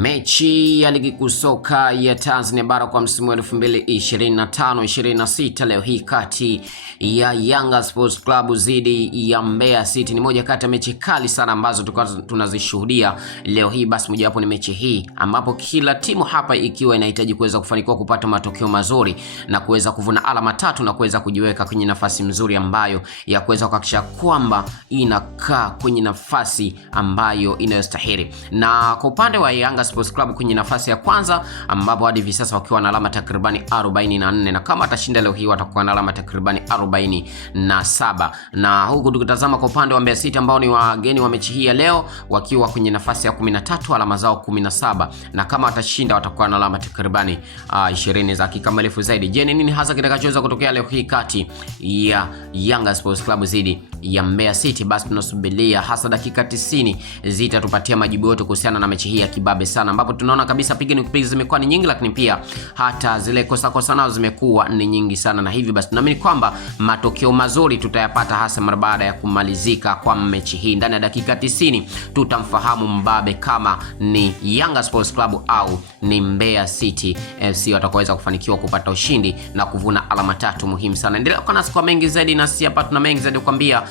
Mechi ya ligi kuu soka ya Tanzania bara kwa msimu wa 2025-26 leo hii kati ya Yanga Sports Club dhidi ya Mbeya City ni moja kati ya mechi kali sana ambazo tunazishuhudia leo hii. Basi mojawapo ni mechi hii ambapo kila timu hapa ikiwa inahitaji kuweza kufanikiwa kupata matokeo mazuri na kuweza kuvuna alama tatu na kuweza kujiweka kwenye nafasi nzuri ambayo ya kuweza kuhakikisha kwamba inakaa kwenye nafasi ambayo inayostahili. Na kwa upande wa Yanga Sports Club kwenye nafasi ya kwanza ambapo hadi hivi sasa wakiwa na alama takribani 44 na kama atashinda leo hii watakuwa na alama takribani 47. Na huku tukitazama kwa upande wa Mbeya City ambao ni wageni wa mechi hii ya leo wakiwa kwenye nafasi ya 13 alama zao 17 na kama atashinda watakuwa na alama takribani 20 za kikamilifu zaidi. Je, nini hasa kitakachoweza kutokea leo hii kati ya Yanga Sports Club dhidi ya Mbeya City? Basi tunasubiria hasa dakika 90 zitatupatia majibu yote kuhusiana na mechi hii ya kibabe sana ambapo tunaona kabisa piga zimekuwa ni nyingi, lakini pia hata zile kosa nao zimekuwa ni nyingi sana, na hivi basi tunaamini kwamba matokeo mazuri tutayapata hasa mara baada ya kumalizika kwa mechi hii. Ndani ya dakika 90 tutamfahamu mbabe kama ni Yanga Sports Club au ni Mbeya City FC watakaweza kufanikiwa kupata ushindi na kuvuna alama tatu muhimu sana. Endelea kwa nasi kwa mengi zaidi, na si hapa tuna mengi zaidi kukwambia.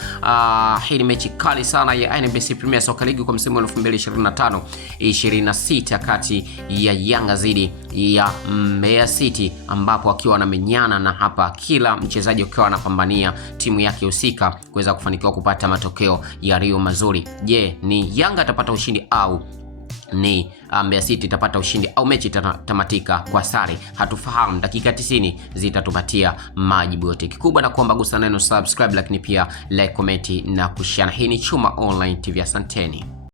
Hii ni mechi kali sana ya NBC Premier Soccer League kwa msimu wa 2025-26 kati ya Yanga dhidi ya Mbeya City ambapo wakiwa wanamenyana, na hapa kila mchezaji akiwa anapambania timu yake husika kuweza kufanikiwa kupata matokeo yaliyo mazuri. Je, ni Yanga atapata ushindi au ni Mbeya City itapata ushindi au mechi itatamatika kwa sare? Hatufahamu. Dakika 90 zitatupatia majibu yote. Kikubwa na kuomba gusa neno subscribe, lakini pia like, comment na kushare. Hii ni Chuma Online TV. Asanteni.